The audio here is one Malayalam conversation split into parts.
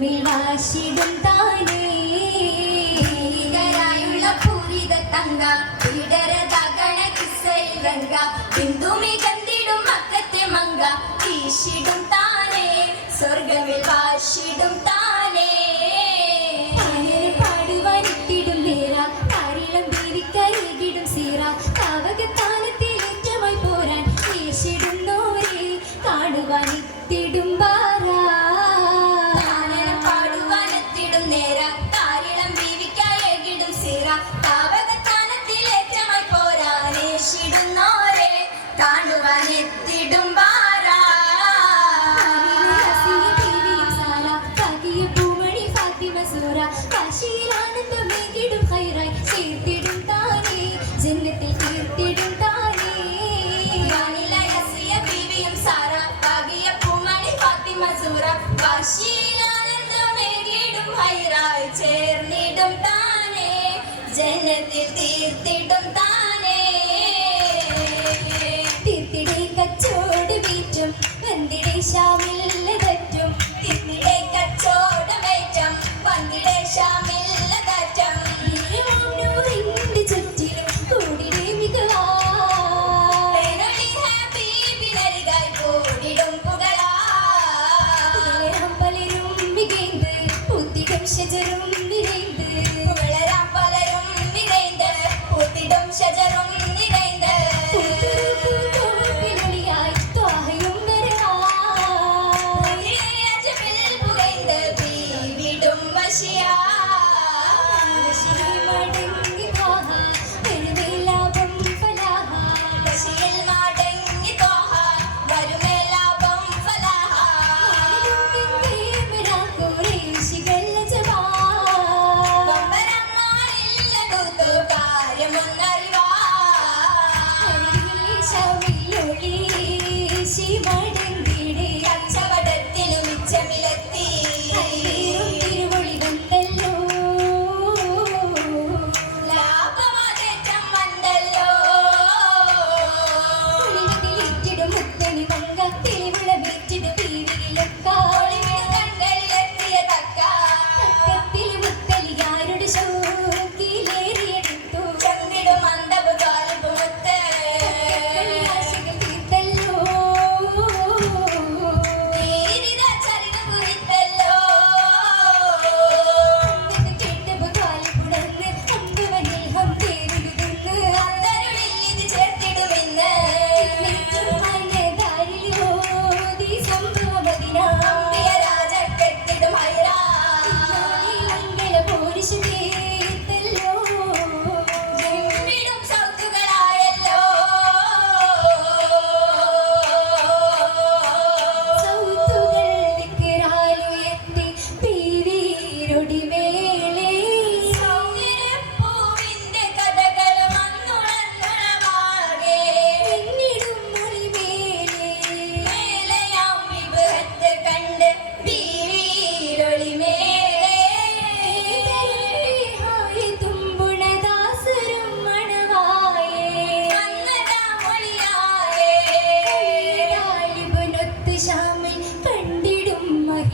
വാശിടും താനേ. പൂരിത തങ്ക പീഡരതഗണ കിസ്സയിൽ രംഗ ബിന്ദുമി ഗന്ധിടും മക്കത്തെ മങ്ക വീശിടും താനേ. സ്വർഗമിൽ വാശിടും താനേ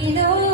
you know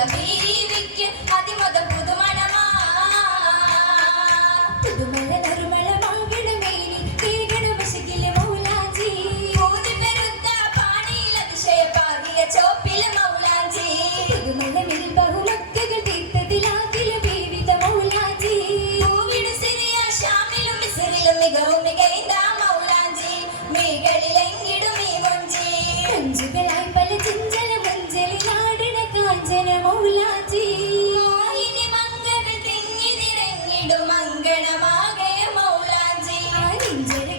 ജലഭീതിക്ക് അതിമത പുതുമ അങ്കണമാകെ മൗലാഞ്ചി. അണിഞ്ചരി